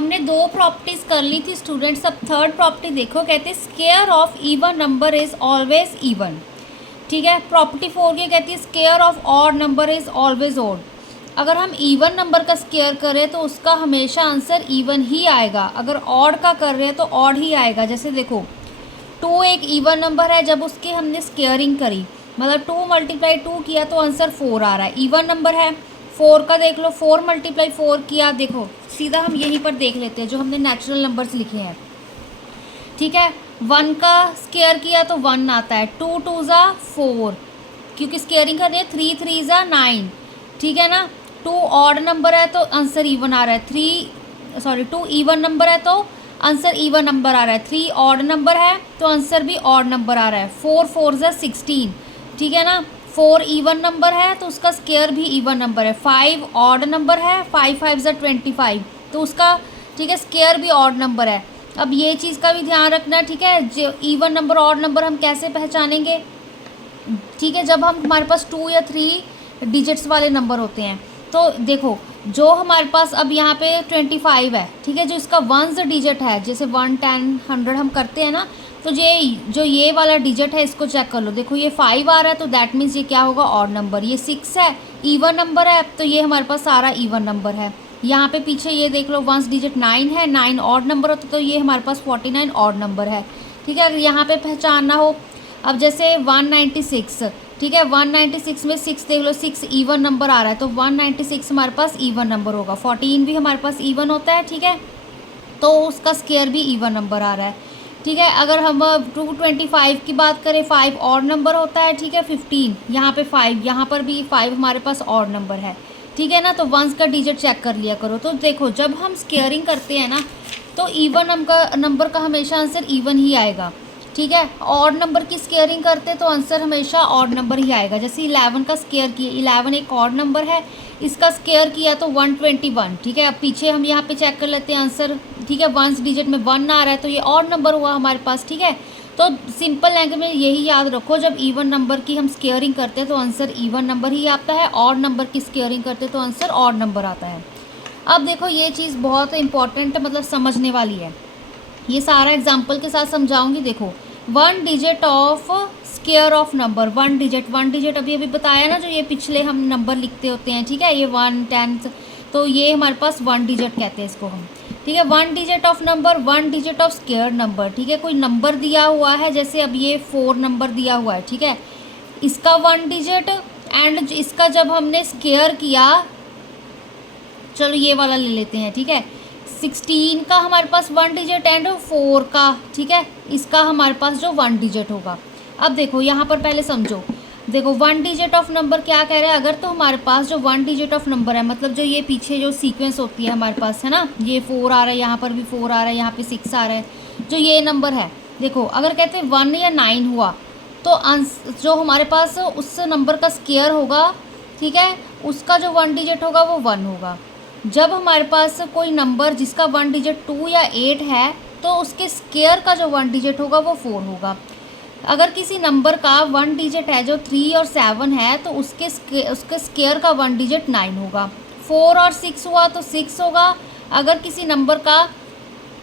हमने दो प्रॉपर्टीज कर ली थी स्टूडेंट्स। अब थर्ड प्रॉपर्टी देखो, कहते हैं square of even number is always even. ठीक है, प्रॉपर्टी 4 ये कहती है square of odd number is always odd. अगर हम इवन नंबर का स्क्वायर करें तो उसका हमेशा आंसर इवन ही आएगा, अगर ऑड का कर रहे हैं तो ऑड ही आएगा। जैसे देखो 2 एक इवन नंबर है, जब उसकी हमने स्क्वायरिंग करी मतलब 2 × 2 किया तो आंसर 4 आ रहा है, इवन नंबर है। 4 का देख लो, 4 × 4 किया, देखो सीधा हम यहीं पर देख लेते हैं जो हमने नेचुरल नंबर्स लिखे हैं। ठीक है, 1 का स्क्वायर किया तो 1 आता है, 2 × 2 = 4 क्योंकि स्क्वायरिंग कर रहे हैं, 3 × 3 = 9। ठीक है ना, 2 ऑड नंबर है तो आंसर इवन आ रहा है, 2 इवन नंबर है तो आंसर इवन नंबर आ रहा है, 3 ऑड नंबर है तो आंसर भी ऑड नंबर आ रहा है, 4 × 4 = 16। ठीक है ना, 4 इवन नंबर है तो उसका स्क्वायर भी इवन नंबर है, 5 ऑड नंबर है, 5 × 5 = 25 तो उसका ठीक है स्क्वायर भी ऑड नंबर है। अब ये चीज़ का भी ध्यान रखना, ठीक है, जो इवन नंबर ऑड नंबर हम कैसे पहचानेंगे। ठीक है, जब हम हमारे पास 2 या 3 डिजिट्स वाले नंबर होते हैं तो देखो जो हमारे पास अब यहाँ पे 25 है, ठीक है, जो इसका 1 डिजिट है, जैसे 1, 10, 100 हम करते हैं ना, तो ये वाला डिजिट है इसको चेक कर लो। देखो ये 5 आ रहा है तो दैट मीन्स ये क्या होगा, ऑड नंबर। ये 6 है, इवन नंबर है, तो ये हमारे पास सारा इवन नंबर है। यहाँ पे पीछे ये देख लो 1 डिजिट 9 है, 9 ऑड नंबर होता तो ये हमारे पास 49 ऑड नंबर है। ठीक है, अगर यहाँ पे पहचानना हो, अब जैसे 196, ठीक है, 196 में 6 देख लो, 6 इवन नंबर आ रहा है तो 196 हमारे पास इवन नंबर होगा। 14 भी हमारे पास इवन होता है, ठीक है, तो उसका स्क्वायर भी इवन नंबर आ रहा है। ठीक है, अगर हम 225 की बात करें, 5 ऑड नंबर होता है। ठीक है, 15 यहाँ पे 5, यहाँ पर भी 5 हमारे पास ऑड नंबर है। ठीक है ना, तो वंस का डिजिट चेक कर लिया करो। तो देखो जब हम स्क्वायरिंग करते हैं ना तो इवन नंबर का हमेशा आंसर इवन ही आएगा। ठीक है, ऑड नंबर की स्क्वायरिंग करते तो आंसर हमेशा ऑड नंबर ही आएगा। जैसे 11 का स्क्वायर किया, 11 एक ऑड नंबर है, इसका स्क्वायर किया तो 121। ठीक है, अब पीछे हम यहाँ पे चेक कर लेते हैं आंसर। ठीक है, 1 डिजिट में 1 आ रहा है तो ये ऑड नंबर हुआ हमारे पास। ठीक है, तो सिंपल लैंग्वेज में यही याद रखो, जब इवन नंबर की हम स्क्वायरिंग करते हैं तो आंसर इवन नंबर ही आता है, ऑड नंबर की स्क्वायरिंग करते तो आंसर ऑड नंबर आता है। अब देखो ये चीज़ बहुत इंपॉर्टेंट मतलब समझने वाली है, ये सारा एग्जाम्पल के साथ समझाऊंगी। देखो 1 digit of square of number, 1 digit अभी बताया ना, जो ये पिछले हम नंबर लिखते होते हैं। ठीक है, ये 1, 10, तो ये हमारे पास 1 डिजिट कहते हैं इसको हम। ठीक है, 1 digit of number, 1 digit of square number. ठीक है, कोई नंबर दिया हुआ है, जैसे अब ये 4 नंबर दिया हुआ है। ठीक है, इसका 1 डिजिट एंड इसका जब हमने स्क्वायर किया, चलो ये वाला ले लेते हैं। ठीक है, 16 का हमारे पास 1 डिजिट एंड 4 का, ठीक है, इसका हमारे पास जो 1 डिजिट होगा। अब देखो यहाँ पर पहले समझो, देखो 1 डिजिट ऑफ नंबर क्या कह रहा है, अगर तो हमारे पास जो 1 डिजिट ऑफ नंबर है, मतलब जो ये पीछे जो सीक्वेंस होती है हमारे पास है ना, ये 4 आ रहा है, यहाँ पर भी 4 आ रहा है, यहाँ पे 6 आ रहा है, जो ये नंबर है। देखो अगर कहते हैं 1 या 9 हुआ तो जो हमारे पास उस नंबर का स्क्वायर होगा, ठीक है, उसका जो 1 डिजिट होगा वो 1 होगा। जब हमारे पास कोई नंबर जिसका 1 डिजिट 2 या 8 है तो उसके स्क्वायर का जो 1 डिजिट होगा वो 4 होगा। अगर किसी नंबर का 1 डिजिट है जो 3 और 7 है तो उसके स्क्वायर का 1 डिजिट 9 होगा। 4 और 6 हुआ तो 6 होगा। अगर किसी नंबर का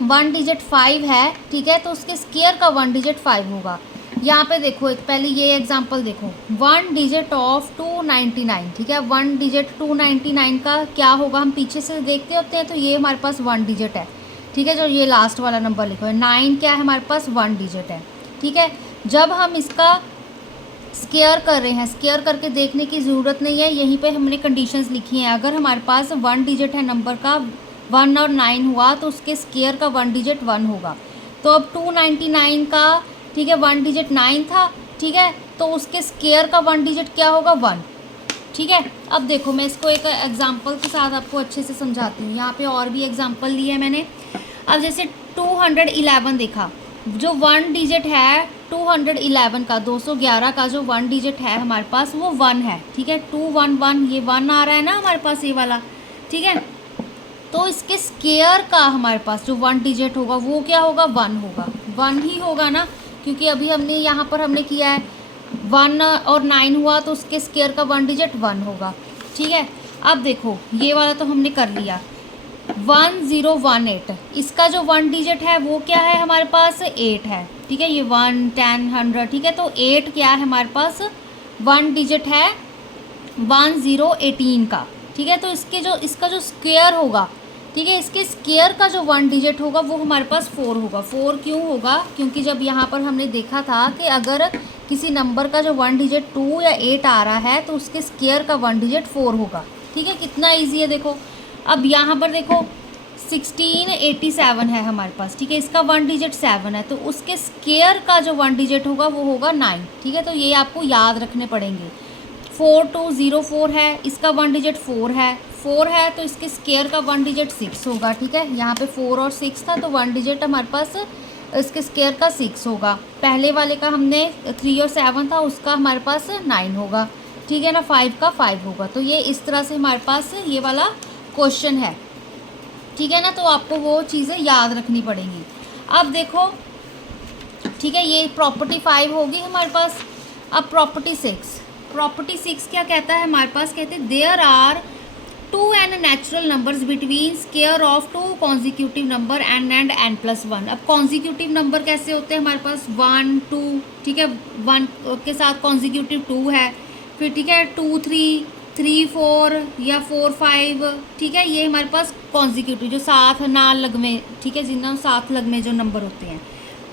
1 डिजिट 5 है, ठीक है, तो उसके स्क्वायर का 1 डिजिट 5 होगा। यहाँ पे देखो एक पहले ये एग्जांपल देखो, 1 डिजिट ऑफ 299। ठीक है, 1 डिजिट 299 का क्या होगा, हम पीछे से देखते होते हैं तो ये हमारे पास 1 डिजिट है। ठीक है, जो ये लास्ट वाला नंबर लिखो है 9 क्या है हमारे पास 1 डिजिट है। ठीक है, जब हम इसका स्क्वायर कर रहे हैं, स्क्वायर करके देखने की ज़रूरत नहीं है, यहीं पे हमने कंडीशंस लिखी हैं। अगर हमारे पास 1 डिजिट है नंबर का 1 और 9 हुआ तो उसके स्क्वायर का 1 डिजिट 1 होगा। तो अब 299 का, ठीक है, 1 डिजिट 9 था। ठीक है, तो उसके स्क्वायर का 1 डिजिट क्या होगा 1। ठीक है, अब देखो मैं इसको एक एग्जांपल के साथ आपको अच्छे से समझाती हूँ। यहाँ पे और भी एग्जांपल लिए है मैंने। अब जैसे 211 देखा, जो 1 डिजिट है 211 का, 211 का जो 1 डिजिट है हमारे पास वो 1 है। ठीक है, 211 ये 1 आ रहा है ना हमारे पास ये वाला। ठीक है, तो इसके स्क्वायर का हमारे पास जो 1 डिजिट होगा वो क्या होगा 1 होगा, 1 ही होगा ना, क्योंकि अभी हमने यहाँ पर हमने किया है 1 और 9 हुआ तो उसके स्क्वायर का 1 डिजिट 1 होगा। ठीक है, अब देखो ये वाला तो हमने कर लिया। 1018, इसका जो 1 डिजिट है वो क्या है हमारे पास 8 है, ठीक है। ये 1, 10, 100, ठीक है। तो 8 क्या है हमारे पास 1 डिजिट है 1018 का, ठीक है। तो इसका जो स्क्वायर होगा, ठीक है, इसके स्क्वायर का जो 1 डिजिट होगा वो हमारे पास 4 होगा। 4 क्यों होगा? क्योंकि जब यहाँ पर हमने देखा था कि अगर किसी नंबर का जो 1 डिजिट 2 या 8 आ रहा है तो उसके स्क्वायर का 1 डिजिट 4 होगा, ठीक है। कितना ईजी है देखो। अब यहाँ पर देखो 1687 है हमारे पास, ठीक है। इसका 1 डिजिट 7 है, तो उसके स्क्वायर का जो 1 डिजिट होगा वो होगा 9, ठीक है। तो ये आपको याद रखने पड़ेंगे। 4204 है, इसका 1 डिजिट 4 है, तो इसके स्क्वायर का 1 डिजिट 6 होगा, ठीक है। यहाँ पे 4 और 6 था तो 1 डिजिट हमारे पास इसके स्क्वायर का 6 होगा। पहले वाले का हमने 3 और 7 था, उसका हमारे पास 9 होगा, ठीक है ना। 5 का 5 होगा। तो ये इस तरह से हमारे पास ये वाला क्वेश्चन है, ठीक है ना। तो आपको वो चीज़ें याद रखनी पड़ेंगी। अब देखो, ठीक है, ये प्रॉपर्टी 5 होगी हमारे पास। अब प्रॉपर्टी 6 क्या कहता है हमारे पास? कहते हैं there are 2 n natural numbers between square of 2 consecutive number n and n+1। अब कॉन्जिक्यूटिव नंबर कैसे होते हैं हमारे पास? 1, 2, ठीक है। 1 के साथ कॉन्जिक्यूटिव 2 है, फिर ठीक है 2, 3, 4 या 4, 5, ठीक है। ये हमारे पास कॉन्जिक्यूटिव जो साथ नाल लगमे, ठीक है, जिन्ना साथ लगमे जो नंबर होते हैं।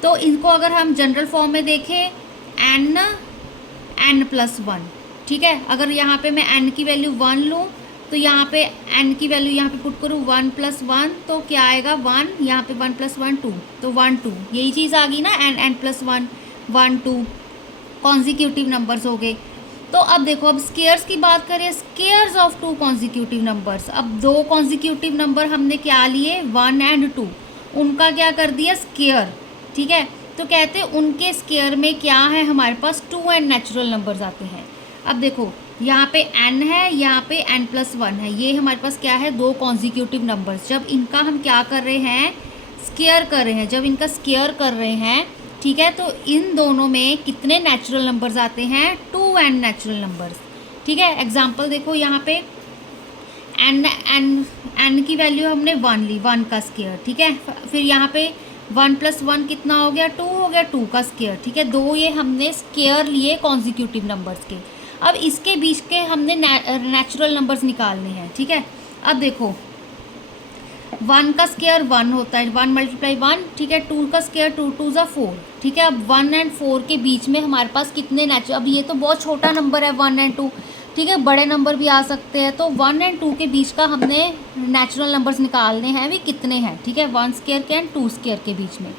तो इनको अगर हम जनरल फॉर्म में देखें n+1, ठीक है। अगर यहाँ पे मैं n की वैल्यू 1 लूँ तो यहाँ पे n की वैल्यू यहाँ पे पुट करूँ 1+1 तो क्या आएगा 1, यहाँ पे 1+1 2, तो 1, 2 यही चीज़ आ गई ना। n+1 1, 2 कॉन्जिक्यूटिव नंबर्स हो गए। तो अब देखो, अब स्केयर्स की बात करें, स्केयर्स ऑफ 2 कॉन्जिक्यूटिव नंबर्स। अब 2 कॉन्जिक्यूटिव नंबर हमने क्या लिए 1 एंड 2, उनका क्या कर दिया स्केयर, ठीक है। तो कहते हैं उनके स्केयर में क्या है हमारे पास 2 n नेचुरल नंबर्स आते हैं। अब देखो यहाँ पे n है, यहाँ पे n+1 है, ये हमारे पास क्या है 2 कॉन्जिक्यूटिव नंबर्स। जब इनका हम क्या कर रहे हैं स्केयर कर रहे हैं, जब इनका स्केयर कर रहे हैं, ठीक है, तो इन दोनों में कितने नेचुरल नंबर्स आते हैं 2 n नेचुरल नंबर्स, ठीक है। एग्जांपल देखो यहाँ पे n की वैल्यू हमने 1 ली, 1 का स्केयर, ठीक है। फिर यहाँ पे 1+1 कितना हो गया 2 हो गया, 2 का स्केयर, ठीक है। 2 ये हमने स्केयर लिए कॉन्जिक्यूटिव नंबर्स के। अब इसके बीच के हमने नेचुरल नंबर्स निकालने हैं, ठीक है। अब देखो 1 का स्केयर 1 होता है, 1 × 1, ठीक है। 2 का स्केयर 2, 2 × 4, ठीक है। अब 1 एंड 4 के बीच में हमारे पास कितने नेचुरल, अब ये तो बहुत छोटा नंबर है 1 एंड 2, ठीक है, बड़े नंबर भी आ सकते हैं। तो 1 एंड 2 के बीच का हमने नेचुरल नंबर्स निकालने हैं, भी कितने हैं, ठीक है, 1 स्केयर के एंड 2 स्केयर के बीच में।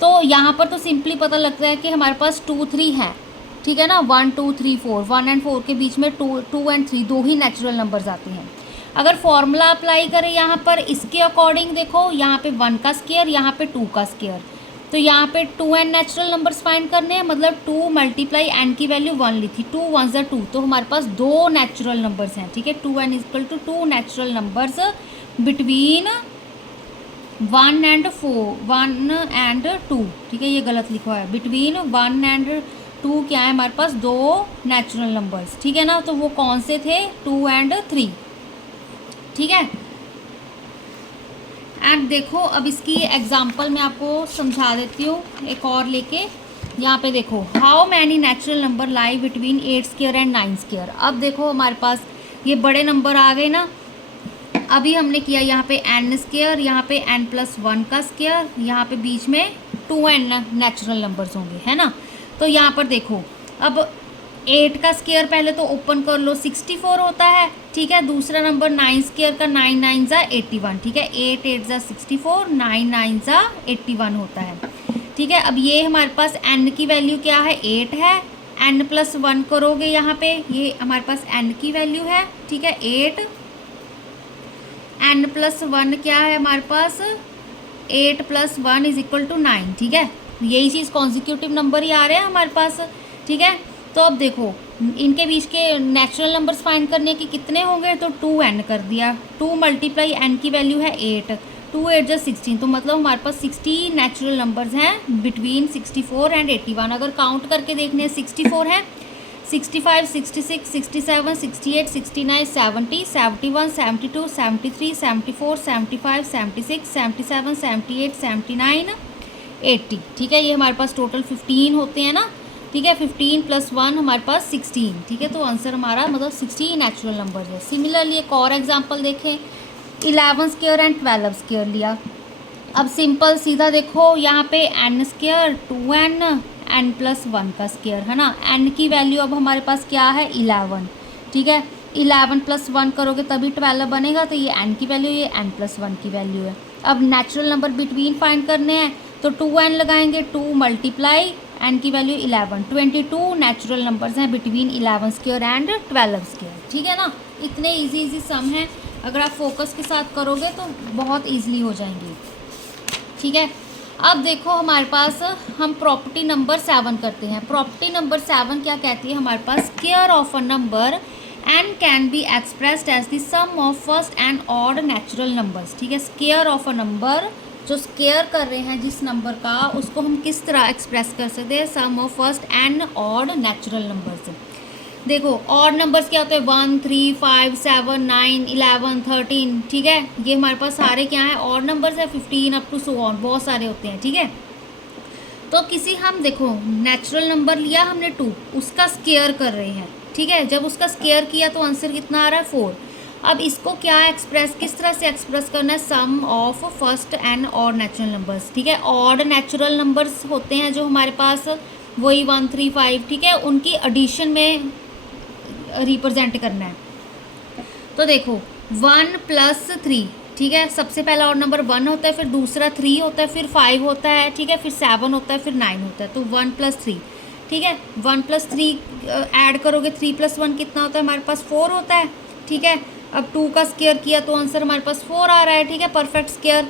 तो यहाँ पर तो सिंपली पता लगता है कि हमारे पास 2, 3 हैं, ठीक है ना। 1, 2, 3, 4, 1 एंड 4 के बीच में 2 एंड 3 दो ही नेचुरल नंबर्स आते हैं। अगर फॉर्मूला अप्लाई करें यहाँ पर इसके अकॉर्डिंग, देखो यहाँ पे 1 का स्केयर, यहाँ पे 2 का स्केयर, तो यहाँ पे 2 n नेचुरल नंबर्स फाइंड करने हैं, मतलब 2 × n की वैल्यू 1 ली थी, 2 1s are 2, तो हमारे पास 2 नेचुरल नंबर्स हैं, ठीक है। 2n = 2 natural numbers between 1 and 2, ठीक है, ये गलत लिखा है, बिटवीन 1 and 2 क्या है हमारे पास 2 नेचुरल नंबर्स, ठीक है ना। तो वो कौन से थे 2 and 3, ठीक है। एंड देखो अब इसकी एग्जांपल मैं आपको समझा देती हूँ एक और लेके। यहाँ पे देखो how many natural number lie between 8 square and 9 square. अब देखो हमारे पास ये बड़े नंबर आ गए ना। अभी हमने किया यहाँ पे n स्क्वायर, यहाँ पे n+1 का स्क्वायर, यहाँ पे बीच में 2 n नेचुरल नंबर्स होंगे, है ना। तो यहाँ पर देखो अब 8 का स्क्वायर पहले तो ओपन कर लो 64 होता है, ठीक है। दूसरा नंबर 9 स्क्वायर का 9 9s are 81, ठीक है। 8 8s are 64, 9 9s are 81 होता है, ठीक है। अब ये हमारे पास n की वैल्यू क्या है 8 है, n+1 करोगे यहाँ पे, ये हमारे पास n की वैल्यू है, ठीक है 8, n+1 क्या है हमारे पास 8 + 1 = 9, ठीक है। यही चीज़ कॉन्जिक्यूटिव नंबर ही आ रहे हैं हमारे पास, ठीक है। तो अब देखो इनके बीच के नेचुरल नंबर्स फाइंड करने के कितने होंगे, तो 2n कर दिया, 2 × n की वैल्यू है 8, 2 8 = 16, तो मतलब हमारे पास 60 नेचुरल नंबर्स हैं बिटवीन 64 एंड 81। अगर काउंट करके देखने 64 हैं, 65, 66, 67, 68, 69, 70, 71, 72, 73, 74, 75, 76, 77, 78, 79, 80। ठीक है, ये हमारे पास टोटल 15 होते हैं ना। ठीक है, 15 + 1 हमारे पास 16। ठीक है, तो आंसर हमारा मतलब 16 नेचुरल नंबर है। सिमिलरली एक और एग्जांपल देखें, 11 स्क्वायर एंड 12 स्क्वायर लिया। अब सिंपल सीधा देखो, यहाँ पे n स्क्वायर 2n n + 1 का स्क्वायर है ना। n की वैल्यू अब हमारे पास क्या है 11। ठीक है, 11 + 1 करोगे तभी 12 बनेगा, तो ये n की वैल्यू, ये n + 1 की वैल्यू है। अब नेचुरल नंबर बिटवीन फाइंड करने हैं तो 2n लगाएंगे, 2 × n की वैल्यू 11, 22 नेचुरल नंबर्स हैं बिटवीन 11 स्क्वायर एंड 12 स्क्वायर। ठीक है ना, इतने इजी सम हैं, अगर आप फोकस के साथ करोगे तो बहुत ईजिली हो जाएंगे। ठीक है, अब देखो हमारे पास हम प्रॉपर्टी नंबर 7 करते हैं। प्रॉपर्टी नंबर 7 क्या कहती है हमारे पास, square of a number n can be expressed as the sum of first and odd natural numbers. ठीक है, स्क्वायर ऑफ अ नंबर, जो स्क्वायर कर रहे हैं जिस नंबर का, उसको हम किस तरह एक्सप्रेस कर सकते हैं, sum of first and odd natural numbers. देखो ऑड नंबर्स क्या होते हैं, 1, 3, 5, 7, 9, 11, 13। ठीक है, ये हमारे पास सारे क्या हैं, ऑड नंबर्स है, 15 अप टू सो ऑन, बहुत सारे होते हैं। ठीक है, तो किसी हम देखो नेचुरल नंबर लिया हमने 2, उसका स्क्वायर कर रहे हैं। ठीक है, जब उसका स्क्वायर किया तो आंसर कितना आ रहा है 4। अब इसको क्या एक्सप्रेस, किस तरह से एक्सप्रेस करना है, sum of first and odd natural numbers. ठीक है, ऑड नेचुरल नंबर्स होते हैं जो हमारे पास, वही 1, 3, 5। ठीक है, उनकी एडिशन में रिप्रेजेंट करना है। तो देखो 1 + 3। ठीक है, सबसे पहला ऑड नंबर 1 होता है, फिर दूसरा 3 होता है, फिर 5 होता है। ठीक है, फिर 7 होता है, फिर 9 होता है, तो 1 + 3। ठीक है, 1 + 3 ऐड करोगे, 3 + 1 कितना होता है हमारे पास 4 होता है। ठीक है, अब 2 का स्क्वायर किया तो आंसर हमारे पास 4 आ रहा है। ठीक है, परफेक्ट स्क्वायर।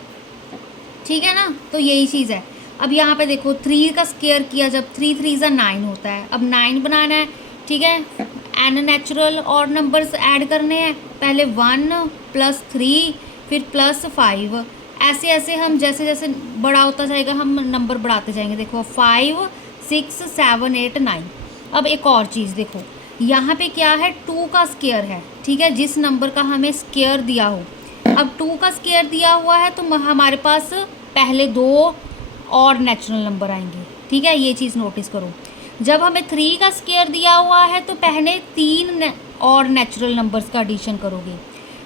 ठीक है ना, तो यही चीज़ है। अब यहाँ पे देखो 3 का स्क्वायर किया, जब 3 × 3 = 9 होता है। अब 9 बनाना है। ठीक है, n natural odd numbers add करने हैं, पहले 1 + 3 फिर +5। ऐसे ऐसे हम जैसे जैसे बड़ा होता जाएगा हम नंबर बढ़ाते जाएंगे। देखो 5, 6, 7, 8, 9। अब एक और चीज़ देखो, यहाँ पे क्या है, 2 का स्क्वायर है। ठीक है, जिस नंबर का हमें स्क्वायर दिया हो, अब 2 का स्क्वायर दिया हुआ है तो हमारे पास पहले 2 और नेचुरल नंबर आएंगे। ठीक है, ये चीज़ नोटिस करो। जब हमें 3 का स्क्वायर दिया हुआ है तो पहले 3 और नेचुरल नंबर्स का एडिशन करोगे।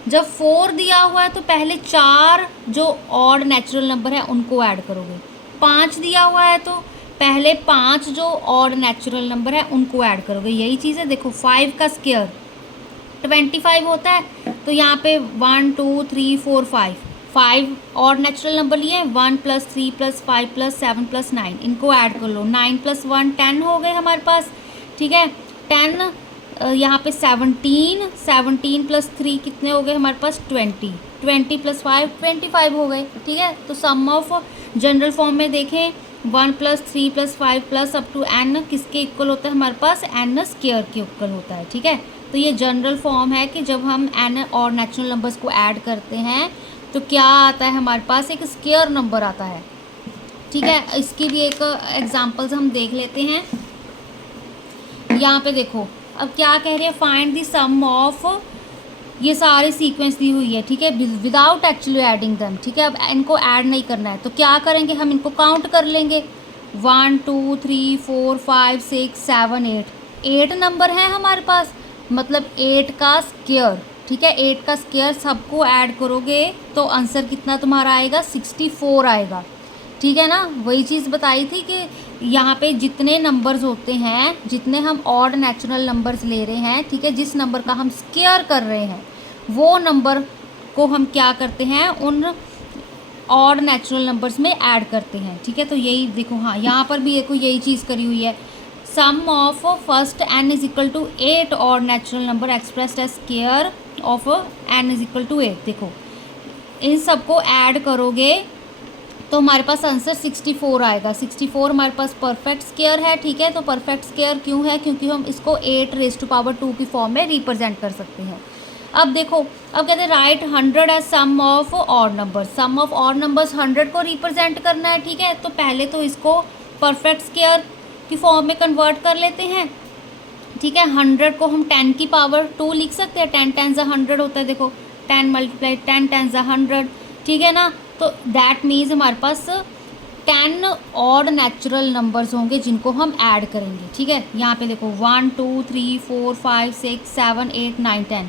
जब 4 दिया हुआ है तो पहले 4 जो ऑड नेचुरल नंबर है उनको ऐड करोगे। 5 दिया हुआ है तो पहले 5 जो ऑड नेचुरल नंबर है उनको ऐड करोगे। यही चीज़ है। देखो 5 का स्क्वायर 25 होता है, तो यहाँ पे 1, 2, 3, 4, 5 और नेचुरल नंबर लिए 1 + 3 + 5 + 7 + 9, इनको ऐड कर लो। 9 + 1 10 हो गए हमारे पास। ठीक है, 10 यहाँ पे 17 + 3 कितने हो गए हमारे पास 20 + 5 25 हो गए। ठीक है, तो सम ऑफ जनरल फॉर्म में देखें 1 + 3 + 5 + अप टू n किसके इक्वल होता है हमारे पास, n स्क्वायर के इक्वल होता है। ठीक है, तो ये जनरल फॉर्म है कि जब हम n और नेचुरल नंबर्स को ऐड करते हैं तो क्या आता है हमारे पास, एक स्क्वायर नंबर आता है। ठीक है, इसकी भी एक एग्जांपल्स हम देख लेते हैं। यहाँ पे देखो अब क्या कह रहे हैं, फाइंड द सम ऑफ, ये सारे सीक्वेंस दी हुई है। ठीक है, विदाउट एक्चुअली एडिंग देम। ठीक है, अब इनको ऐड नहीं करना है तो क्या करेंगे, हम इनको काउंट कर लेंगे। 1, 2, 3, 4, 5, 6, 7, 8 नंबर हैं हमारे पास, मतलब 8 का स्क्वायर। ठीक है, 8 का स्क्वायर सबको ऐड करोगे तो आंसर कितना तुम्हारा आएगा, 64 आएगा। ठीक है ना, वही चीज़ बताई थी कि यहाँ पे जितने नंबर्स होते हैं, जितने हम ऑड नेचुरल नंबर्स ले रहे हैं, ठीक है, जिस नंबर का हम स्क्वायर कर रहे हैं वो नंबर को हम क्या करते हैं, उन ऑड नेचुरल नंबर्स में ऐड करते हैं। ठीक है, तो यही देखो, हाँ यहाँ पर भी देखो यही चीज़ करी हुई है। Sum of first n = 8 odd natural number expressed as square of n = 8। देखो इन सबको ऐड करोगे तो हमारे पास आंसर 64 आएगा। 64 हमारे पास परफेक्ट स्क्वायर है। ठीक है, तो परफेक्ट स्क्वायर क्यों है, क्योंकि हम इसको 8⁻² की फॉर्म में रिप्रेजेंट कर सकते हैं। अब देखो, अब कहते हैं write 100 as sum of odd numbers. Sum of odd numbers 100 को रिप्रेजेंट करना है। ठीक है, तो पहले तो इसको परफेक्ट स्क्वायर की फॉर्म में कन्वर्ट कर लेते हैं। ठीक है। 100 को हम 10 की पावर 2 लिख सकते हैं, 10 10 100 होता है, देखो 10 मल्टीप्लाई 10 10 100, ठीक है ना। तो दैट मीन्स हमारे पास 10 ऑड नेचुरल नंबर्स होंगे जिनको हम ऐड करेंगे, ठीक है। यहाँ पे देखो 1 2 3 4 5 6 7 8 9 10,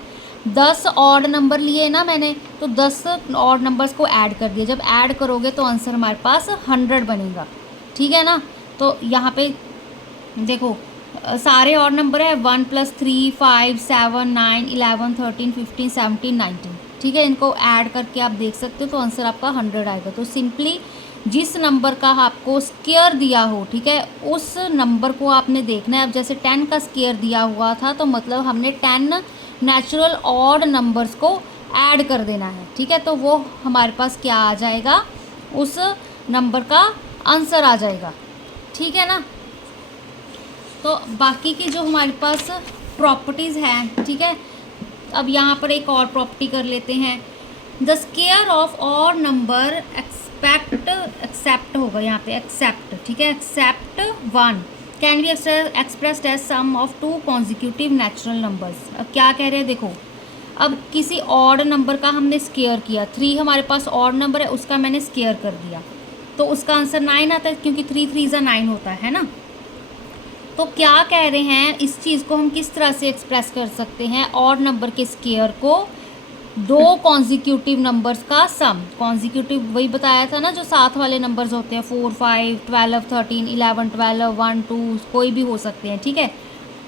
10 ऑड नंबर लिए ना मैंने, तो 10 ऑड नंबर्स को ऐड कर दिया। जब ऐड करोगे तो आंसर हमारे पास 100 बनेगा, ठीक है ना। तो यहाँ पे देखो सारे ऑड नंबर है 1 + 3 5 7 9 11 13 15 17 19, ठीक है। इनको ऐड करके आप देख सकते हो तो आंसर आपका 100 आएगा। तो सिंपली जिस नंबर का आपको स्क्वायर दिया हो, ठीक है, उस नंबर को आपने देखना है। अब जैसे 10 का स्क्वायर दिया हुआ था तो मतलब हमने 10 नेचुरल ऑड नंबर्स को ऐड कर देना है, ठीक है। तो वो हमारे पास क्या आ जाएगा, उस नंबर का आंसर आ जाएगा, ठीक है ना। तो बाकी की जो हमारे पास प्रॉपर्टीज़ हैं, ठीक है, अब यहाँ पर एक और प्रॉपर्टी कर लेते हैं। The square of odd number except होगा यहाँ पे एक्सेप्ट, ठीक है, except 1 can be expressed as sum of 2 consecutive natural numbers. अब क्या कह रहे हैं, देखो अब किसी ऑड नंबर का हमने स्क्वायर किया, 3 हमारे पास ऑड नंबर है, उसका मैंने स्क्वायर कर दिया तो उसका आंसर 9 आता है, क्योंकि 3 3 ज़ा 9 होता है ना। तो क्या कह रहे हैं, इस चीज़ को हम किस तरह से एक्सप्रेस कर सकते हैं, ऑड नंबर के स्क्वायर को 2 कॉन्जिक्यूटिव नंबर्स का सम। कॉन्जिक्यूटिव वही बताया था ना, जो साथ वाले नंबर्स होते हैं 4 5 12 13 11 12 1 2 कोई भी हो सकते हैं, ठीक है।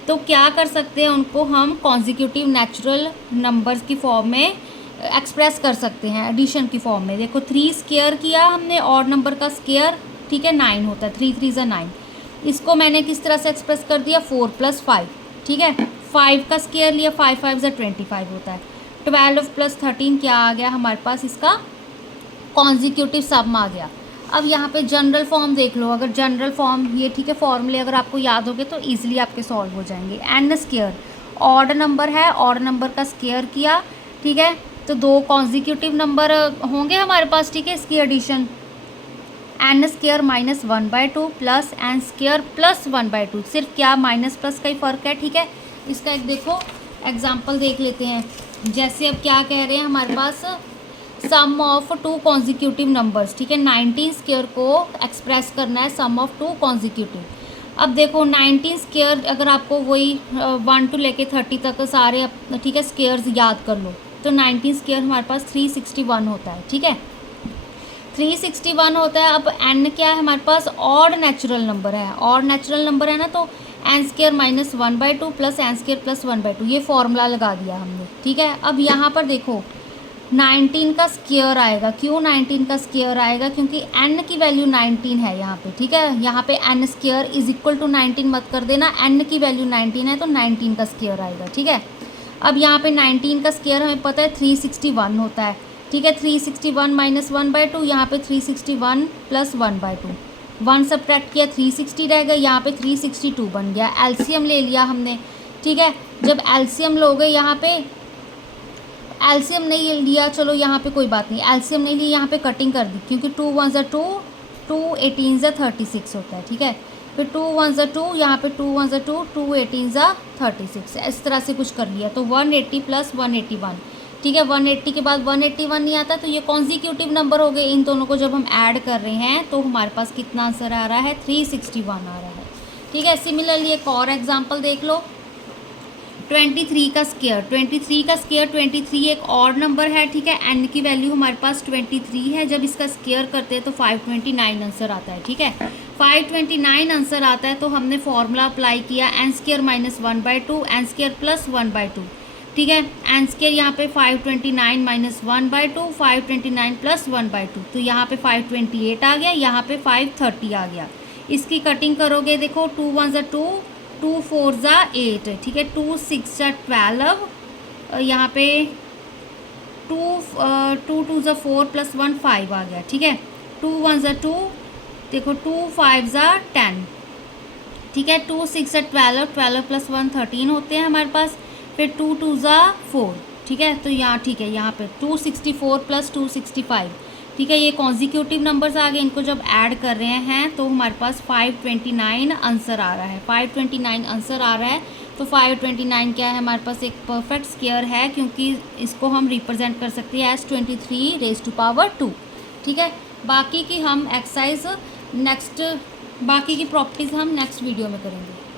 तो क्या कर सकते हैं, उनको हम कॉन्जिक्यूटिव नेचुरल नंबर्स की फॉर्म में एक्सप्रेस कर सकते हैं, एडिशन की फॉर्म में। देखो 3 स्क्वायर किया हमने, ऑड नंबर का स्क्वायर, ठीक है, 9 होता है, 3 3 ज़ा 9। इसको मैंने किस तरह से एक्सप्रेस कर दिया, 4 + 5, ठीक है। 5 का स्क्वायर लिया, 5 5 ज़ा 25 होता है। 12 + 13 क्या आ गया हमारे पास, इसका कॉन्जिक्यूटिव सम आ गया। अब यहाँ पे जनरल फॉर्म देख लो, अगर जनरल फॉर्म ये, ठीक है, फॉर्मूले अगर आपको याद हो गए तो ईजिली आपके सॉल्व हो जाएंगे। n स्क्वायर ऑड नंबर है, ऑड नंबर का स्क्वायर किया, ठीक है, तो 2 कॉन्जिक्यूटिव नंबर होंगे हमारे पास, ठीक है, इसकी addition n square -1/2 plus n square plus 1/2, सिर्फ क्या माइनस प्लस का ही फ़र्क है, ठीक है। इसका एक देखो एग्जांपल देख लेते हैं। जैसे अब क्या कह रहे हैं हमारे पास, सम ऑफ 2 कॉन्जिक्यूटिव नंबर्स, ठीक है, 19 स्क्वायर को एक्सप्रेस करना है सम ऑफ 2 कॉन्जिक्यूटिव। अब देखो 19 स्क्वायर, अगर आपको वही 1 to लेके 30 तक सारे, ठीक है, स्क्वायर्स याद कर लो, तो 19 स्क्वायर हमारे पास 361 होता है, ठीक है, 361 होता है। अब n क्या है हमारे पास, ऑड नेचुरल नंबर है, ऑड नेचुरल नंबर है ना, तो n square -1/2 plus n square plus 1/2, ये फॉर्मूला लगा दिया हमने, ठीक है। अब यहाँ पर देखो 19 का स्क्वायर आएगा, क्यों 19 का स्क्वायर आएगा, क्योंकि n की वैल्यू 19 है यहाँ पे, ठीक है। यहाँ पे n स्क्वायर = 19 मत कर देना, n की वैल्यू 19 है तो 19 का स्क्वायर आएगा, ठीक है। अब यहाँ पे 19 का स्क्वायर हमें पता है 361 होता है, ठीक है, 361 - 1/2, यहाँ पे 361 + 1/2, 1 सब्ट्रैक्ट किया 360 रह गया, यहाँ पे 362 बन गया। एलसीएम ले लिया हमने, ठीक है। जब एलसीएम लोगे, यहाँ पे एलसीएम नहीं लिया, चलो यहाँ पे कोई बात नहीं, एलसीएम नहीं ली, यहाँ पे कटिंग कर दी, क्योंकि 2 1 ज़ा 2, 2 18 ज़ा 36 होता है, ठीक है। फिर 2 1 ज़ा 2, यहाँ पे 2 1 ज़ा 2, 2 18 ज़ा 36, इस तरह से कुछ कर लिया। तो 180 + 181, ठीक है, 180 के बाद 181 नहीं आता, तो ये कॉन्जिक्यूटिव नंबर हो गए। इन दोनों को जब हम ऐड कर रहे हैं तो हमारे पास कितना आंसर आ रहा है, 361 आ रहा है, ठीक है। सिमिलरली एक और एग्जांपल देख लो, 23 का स्क्वायर, 23 का स्क्वायर, 23 एक ऑड नंबर है, ठीक है, n की वैल्यू हमारे पास 23 है। जब इसका स्क्वायर करते हैं तो 529 आंसर आता है, ठीक है। 529 आंसर आता है तो हमने फॉर्मूला अप्लाई किया, n square -1/2 n square plus 1/2, ठीक है। n स्क्वायर यहाँ पे 529 - 1/2, 529 + 1/2, तो यहाँ पे 528 आ गया, यहाँ पे 530 आ गया। इसकी कटिंग करोगे, देखो 2 1 ज़ा 2, 2 4 ज़ा 8, ठीक है, 2 6 ज़ा 12, यहाँ पे 2 2 ज़ा 4 + 1 5 आ गया, ठीक है। 2 1 ज़ा 2, देखो 2 5 ज़ा 10, ठीक है। 2 6 ज़ा 12, 12 + 1 13 होते हैं हमारे पास। फिर 2 2 ज़ा 4, ठीक है, तो यहाँ ठीक है, यहाँ पे 264 + 265, ठीक है, ये कॉन्जिक्यूटिव नंबर्स आ गए। इनको जब ऐड कर रहे हैं तो हमारे पास 529 आंसर आ रहा है, 529 आंसर आ रहा है तो 529 क्या है हमारे पास, एक परफेक्ट स्क्वायर है, क्योंकि इसको हम रिप्रेजेंट कर सकते हैं एज 23^2। ठीक है, बाकी की हम एक्सरसाइज नेक्स्ट, बाकी की प्रॉपर्टीज़ हम नेक्स्ट वीडियो में करेंगे।